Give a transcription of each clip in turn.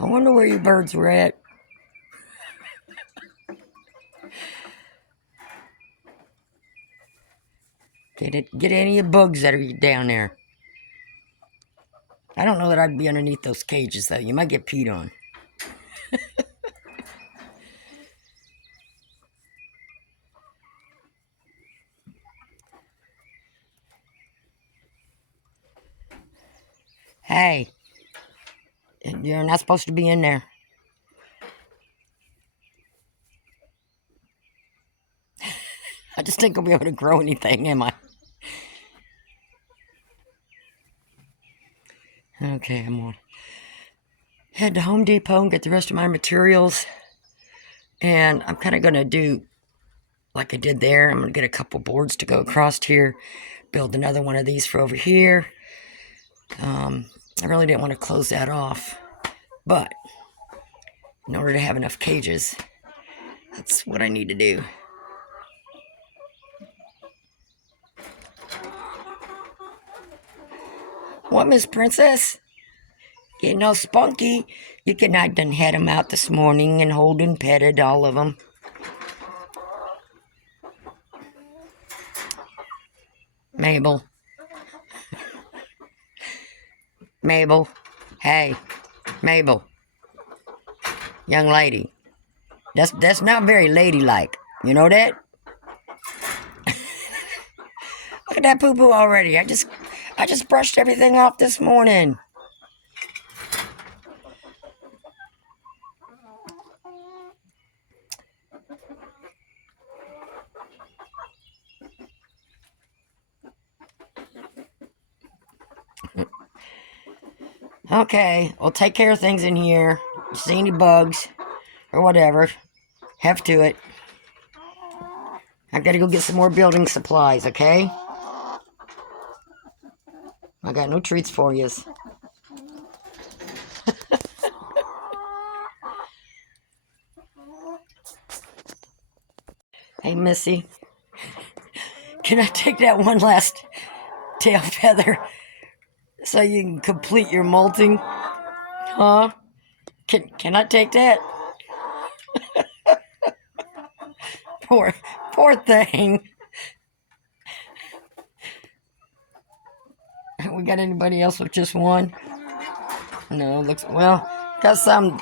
I wonder where you birds were at. Get any of the bugs that are down there. I don't know that I'd be underneath those cages, though. You might get peed on. Hey, you're not supposed to be in there. I just think I'll be able to grow anything, am I? Okay, I'm on. Head to Home Depot and get the rest of my materials. And I'm kind of going to do like I did there. I'm going to get a couple boards to go across here. Build another one of these for over here. I really didn't want to close that off. But in order to have enough cages, that's what I need to do. What, Miss Princess? Getting all spunky. You can I done had them out this morning and hold and petted all of them. Mabel. Mabel. Hey, Mabel. Young lady. That's not very ladylike. You know that? Look at that poo-poo already. I just brushed everything off this morning. Okay, we'll take care of things in here. See any bugs or whatever. Have to it. I gotta go get some more building supplies, okay? I got no treats for yous. Hey, Missy. Can I take that one last tail feather so you can complete your molting? Huh? Can I take that? Poor thing. We got anybody else with just one? No, looks, well, got some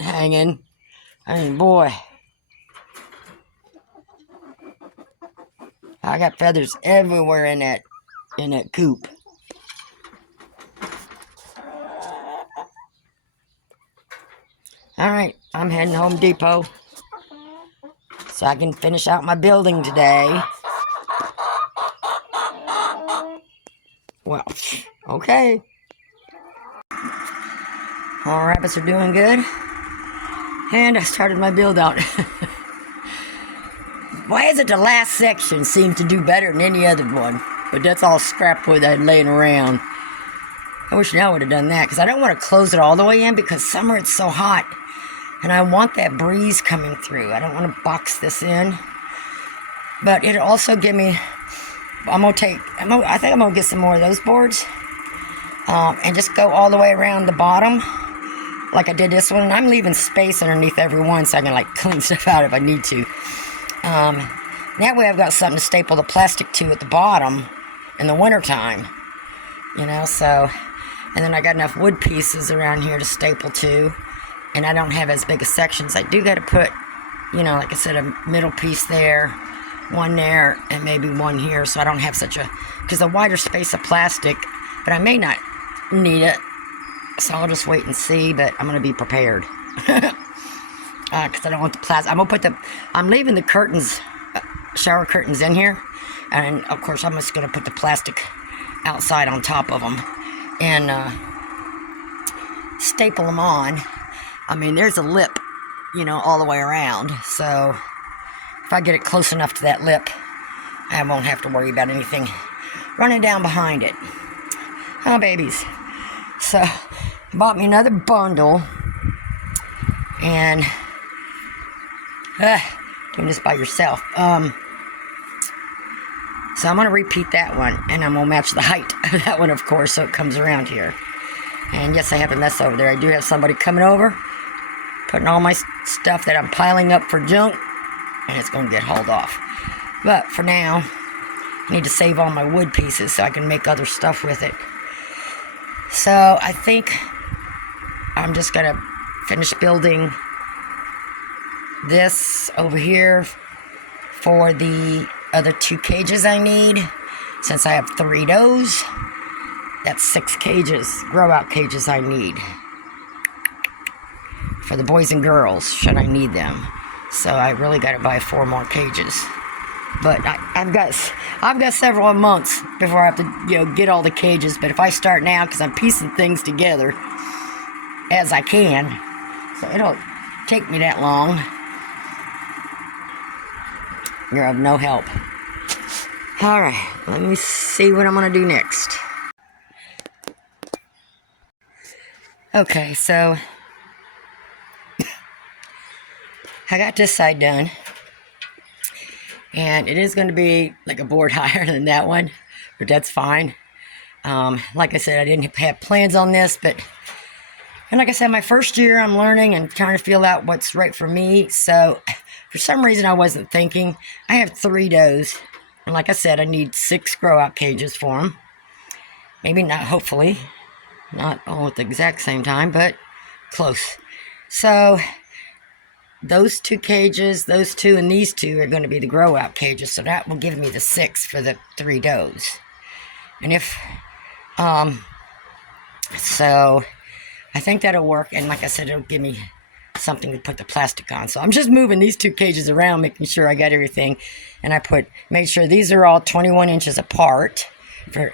hanging. I mean, boy. I got feathers everywhere in that coop. Alright, I'm heading Home Depot so I can finish out my building today. Well, okay. All rabbits are doing good. And I started my build out. Why is it the last section seems to do better than any other one? But that's all scrap wood I had laying around. I wish now I would have done that because I don't want to close it all the way in because summer it's so hot. And I want that breeze coming through. I don't want to box this in. But it'll also give me... I think I'm going to get some more of those boards. And just go all the way around the bottom. Like I did this one. And I'm leaving space underneath every one so I can like clean stuff out if I need to. That way I've got something to staple the plastic to at the bottom in the wintertime. You know, so... And then I got enough wood pieces around here to staple to. And I don't have as big a sections. I do got to put, you know, like I said, a middle piece there, one there, and maybe one here, so I don't have such a, because a wider space of plastic, but I may not need it, so I'll just wait and see, but I'm going to be prepared. Because I don't want the plastic, I'm leaving the curtains, shower curtains in here, and of course I'm just going to put the plastic outside on top of them, and staple them on. I mean, there's a lip, you know, all the way around. So, if I get it close enough to that lip, I won't have to worry about anything running down behind it. Oh, babies. So, I bought me another bundle. And, doing this by yourself. So, I'm going to repeat that one. And I'm going to match the height of that one, of course, so it comes around here. And yes, I have a mess over there. I do have somebody coming over, putting all my stuff that I'm piling up for junk, and it's going to get hauled off. But for now, I need to save all my wood pieces so I can make other stuff with it. So I think I'm just going to finish building this over here for the other 2 cages I need. Since I have 3 does, that's 6 cages, grow out cages I need for the boys and girls, should I need them. So I really got to buy 4 more cages. But I've got several months before I have to, get all the cages. But if I start now, because I'm piecing things together as I can, so it'll take me that long. You're of no help. All right, let me see what I'm gonna do next. Okay, so I got this side done. And it is going to be like a board higher than that one, but that's fine. Like I said, I didn't have plans on this, and like I said, my first year, I'm learning and trying to feel out what's right for me. So for some reason, I wasn't thinking. I have 3 does, and like I said, I need 6 grow out cages for them. Maybe not, hopefully, not all at the exact same time, but close. So those 2 cages, those 2 and these 2 are going to be the grow out cages. So that will give me the 6 for the 3 does. And so I think that'll work. And like I said, it'll give me something to put the plastic on. So I'm just moving these 2 cages around, making sure I got everything. And made sure these are all 21 inches apart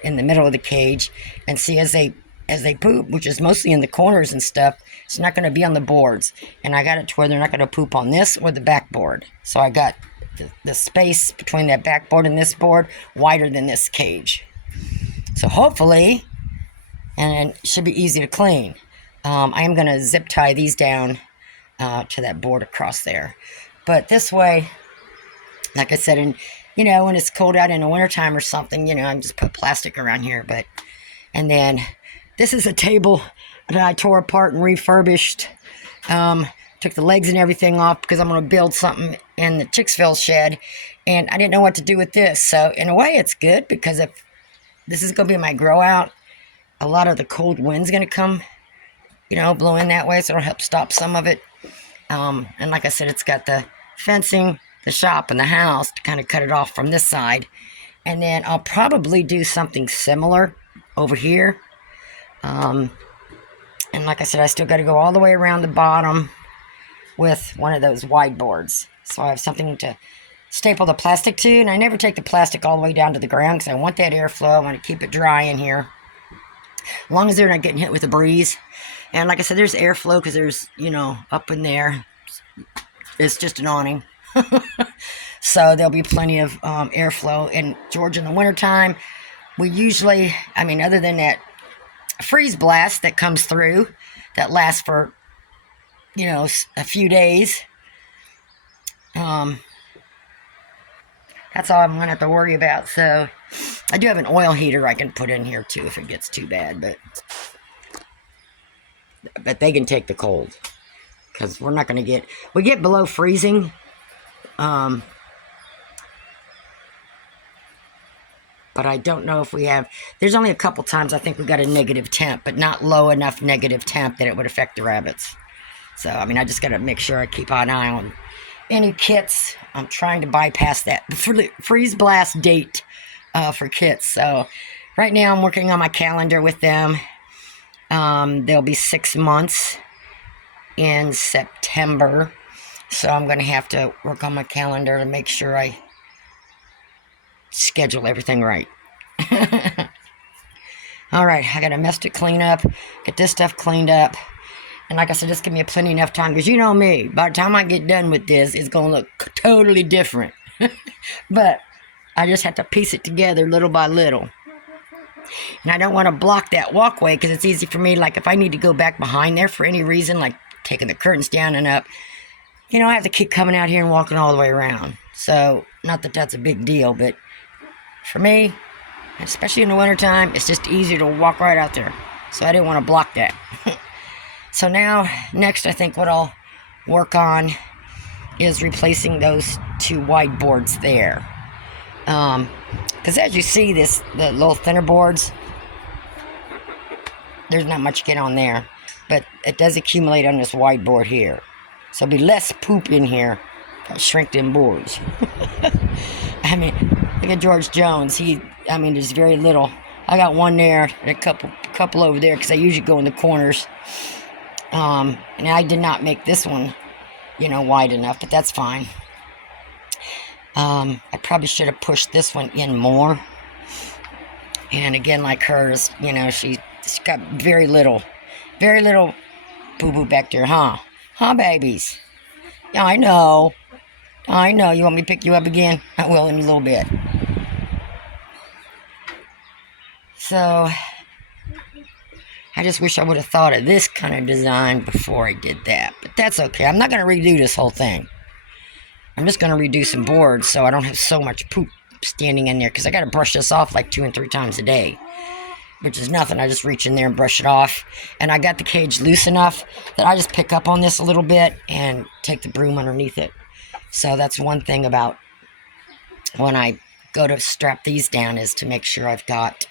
in the middle of the cage. And see, as they poop, which is mostly in the corners and stuff, it's not going to be on the boards. And I got it to where they're not going to poop on this or the backboard. So I got the space between that backboard and this board wider than this cage. So hopefully, and it should be easy to clean. I am going to zip tie these down to that board across there. But this way, like I said, when it's cold out in the wintertime or something, I just put plastic around here. And then this is a table that I tore apart and refurbished. Took the legs and everything off because I'm going to build something in the Chicksville shed. And I didn't know what to do with this. So in a way, it's good because if this is going to be my grow out, a lot of the cold wind's going to come, blow in that way. So it'll help stop some of it. And like I said, it's got the fencing, the shop, and the house to kind of cut it off from this side. And then I'll probably do something similar over here. And like I said, I still got to go all the way around the bottom with one of those wide boards. So I have something to staple the plastic to. And I never take the plastic all the way down to the ground because I want that airflow. I want to keep it dry in here, as long as they're not getting hit with a breeze. And like I said, there's airflow because there's, up in there, it's just an awning. So there'll be plenty of airflow. In Georgia in the wintertime, we usually, other than that freeze blast that comes through, that lasts for, a few days. That's all I'm going to have to worry about. So I do have an oil heater I can put in here too if it gets too bad. But they can take the cold. Because we're not going to we get below freezing. But I don't know if we have, there's only a couple times I think we got a negative temp, but not low enough negative temp that it would affect the rabbits. So, I just got to make sure I keep an eye on any kits. I'm trying to bypass that freeze blast date for kits. So, right now I'm working on my calendar with them. They'll be 6 months in September. So, I'm going to have to work on my calendar to make sure I schedule everything right. All right, I got a mess to clean up, get this stuff cleaned up. And like I said, just give me plenty enough time, because you know me, by the time I get done with this, it's going to look totally different. But I just have to piece it together little by little. And I don't want to block that walkway, because it's easy for me, like if I need to go back behind there for any reason, like taking the curtains down and up, I have to keep coming out here and walking all the way around. So, not that that's a big deal, but for me, especially in the wintertime, it's just easier to walk right out there. So I didn't want to block that. So now, next I think what I'll work on is replacing those 2 wide boards there. Because as you see, the little thinner boards, there's not much get on there. But it does accumulate on this wide board here. So there'll be less poop in here. Shrink them boards. I mean, look at George Jones. There's very little. I got one there and a couple over there because I usually go in the corners. And I did not make this one, wide enough, but that's fine. I probably should have pushed this one in more. And again, like hers, she's got very little boo-boo back there, huh? Huh, babies? Yeah, I know. You want me to pick you up again? I will in a little bit. So, I just wish I would have thought of this kind of design before I did that. But that's okay. I'm not going to redo this whole thing. I'm just going to redo some boards so I don't have so much poop standing in there. Because I got to brush this off like 2 and 3 times a day. Which is nothing. I just reach in there and brush it off. And I got the cage loose enough that I just pick up on this a little bit and take the broom underneath it. So that's one thing about when I go to strap these down is to make sure I've got,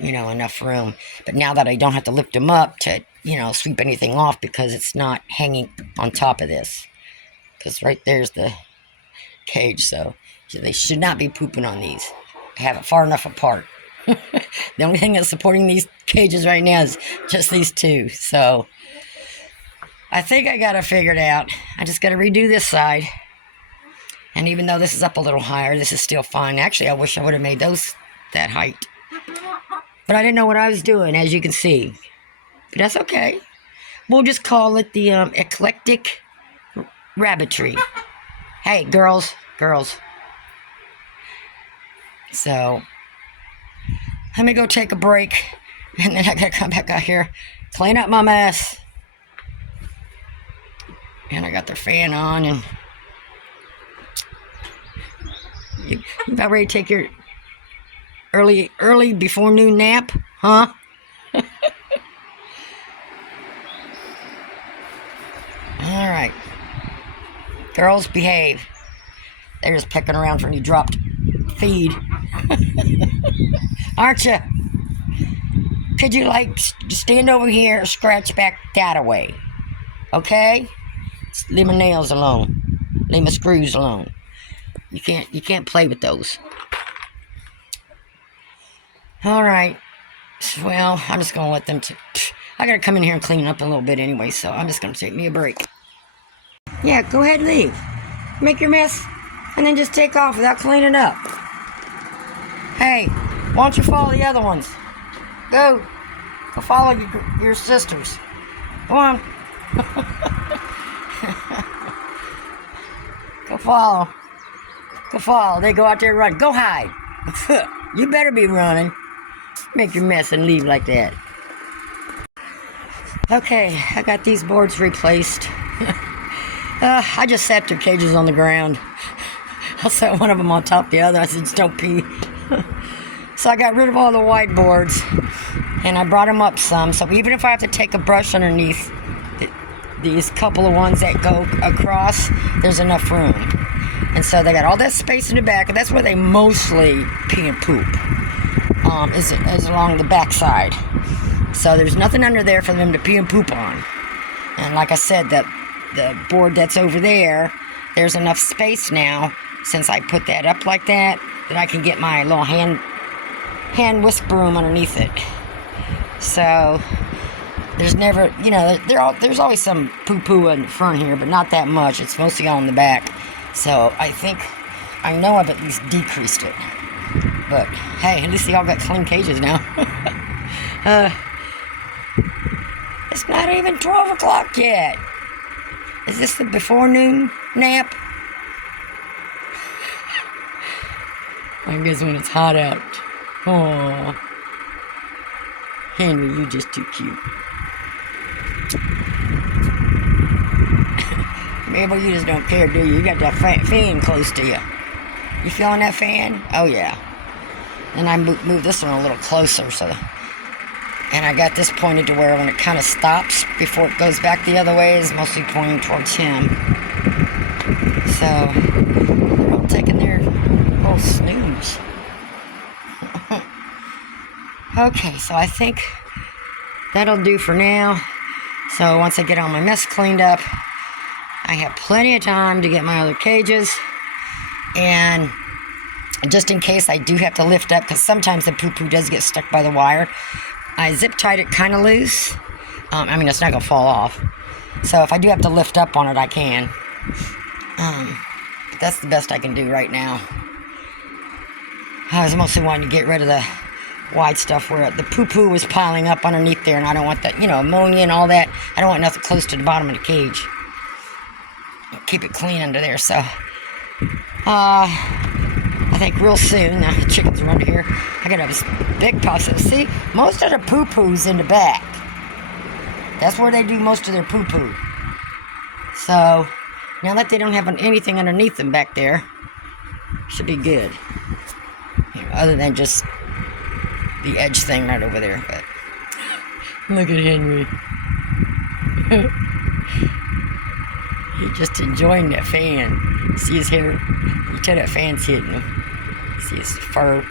enough room. But now that I don't have to lift them up to, sweep anything off because it's not hanging on top of this. Because right there's the cage, so they should not be pooping on these. I have it far enough apart. The only thing that's supporting these cages right now is just these 2. So I think I got it figured out. I just got to redo this side. And even though this is up a little higher, this is still fine. Actually, I wish I would have made those that height. But I didn't know what I was doing, as you can see. But that's okay. We'll just call it the eclectic Rabbitry. Hey, girls. So, let me go take a break. And then I gotta come back out here, clean up my mess. And I got the fan on, and you about ready to take your early before noon nap, huh? All right, girls, behave. They're just pecking around for any dropped feed, aren't you? Could you stand over here and scratch back that away? Okay? Leave my nails alone. Leave my screws alone. You can't play with those. Alright. Well, I'm just gonna let them I gotta come in here and clean up a little bit anyway, so I'm just gonna take me a break. Yeah, go ahead and leave. Make your mess and then just take off without cleaning up. Hey, why don't you follow the other ones? Go follow your sisters. Go on. Go follow. They go out there and run. Go hide. You better be running. Make your mess and leave like that. Okay, I got these boards replaced. I just sat their cages on the ground. I set one of them on top of the other. I said, just don't pee. So I got rid of all the white boards. And I brought them up some. So even if I have to take a brush underneath these couple of ones that go across, there's enough room. And so they got all that space in the back, and that's where they mostly pee and poop, is along the back side. So there's nothing under there for them to pee and poop on. And like I said, the board that's over there, there's enough space now, since I put that up like that I can get my little hand whisk broom underneath it. So there's never, there's always some poo-poo in the front here, but not that much. It's mostly all in the back. So I know I've at least decreased it. But hey, at least they all got clean cages now. It's not even 12 o'clock yet. Is this the before noon nap? I guess when it's hot out. Aww. Henry, you just too cute. Mabel, you just don't care, do you? You got that fan close to you. You feeling that fan? Oh, yeah. And I move this one a little closer, so And I got this pointed to where when it kind of stops before it goes back the other way is mostly pointing towards him. So, they're all taking their little snooze. Okay, so I think that'll do for now. So once I get all my mess cleaned up, I have plenty of time to get my other cages. And just in case I do have to lift up, because sometimes the poo-poo does get stuck by the wire, I zip tied it kind of loose. I mean, it's not going to fall off. So if I do have to lift up on it, I can. But that's the best I can do right now. I was mostly wanting to get rid of the wide stuff where the poo-poo was piling up underneath there, and I don't want that, ammonia and all that. I don't want nothing close to the bottom of the cage. Keep it clean under there, so I think real soon, now the chickens are under here, I got a big process. See, most of the poo-poo's in the back. That's where they do most of their poo-poo. So, now that they don't have anything underneath them back there, should be good. Other than just the edge thing right over there. But look at Henry. He's just enjoying that fan. See his hair? You tell that fan's hitting him. See his fur.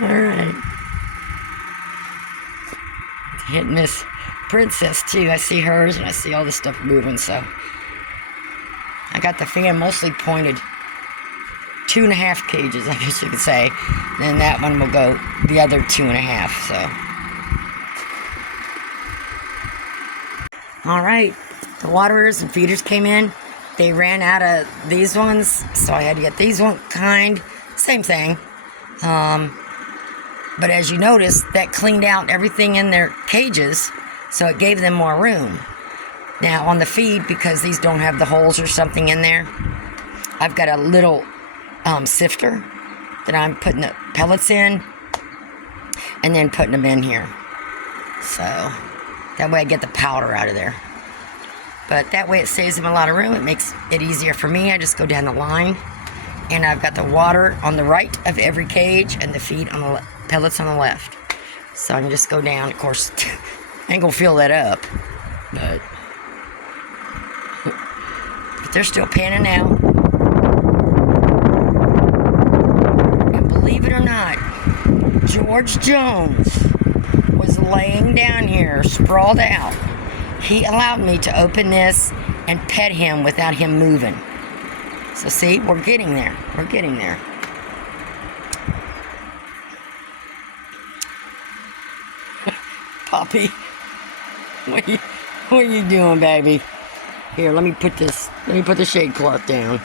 Alright. Hitting this princess too. I see hers and I see all this stuff moving, so I got the fan mostly pointed 2.5 cages, I guess you could say. Then that one will go the other 2.5, so. Alright, the waterers and feeders came in. They ran out of these ones, so I had to get these one kind. Same thing. But as you notice, that cleaned out everything in their cages, so it gave them more room. Now on the feed, because these don't have the holes or something in there, I've got a little sifter that I'm putting the pellets in and then putting them in here. So that way I get the powder out of there. But that way it saves them a lot of room. It makes it easier for me. I just go down the line and I've got the water on the right of every cage and the feed on the pellets on the left. So I can just go down. Of course, I ain't gonna fill that up, but they're still panning out. And believe it or not, George Jones was laying down here, sprawled out. He allowed me to open this and pet him without him moving. So see, we're getting there. We're getting there. Poppy, what are you doing, baby? Here, let me put the shade cloth down.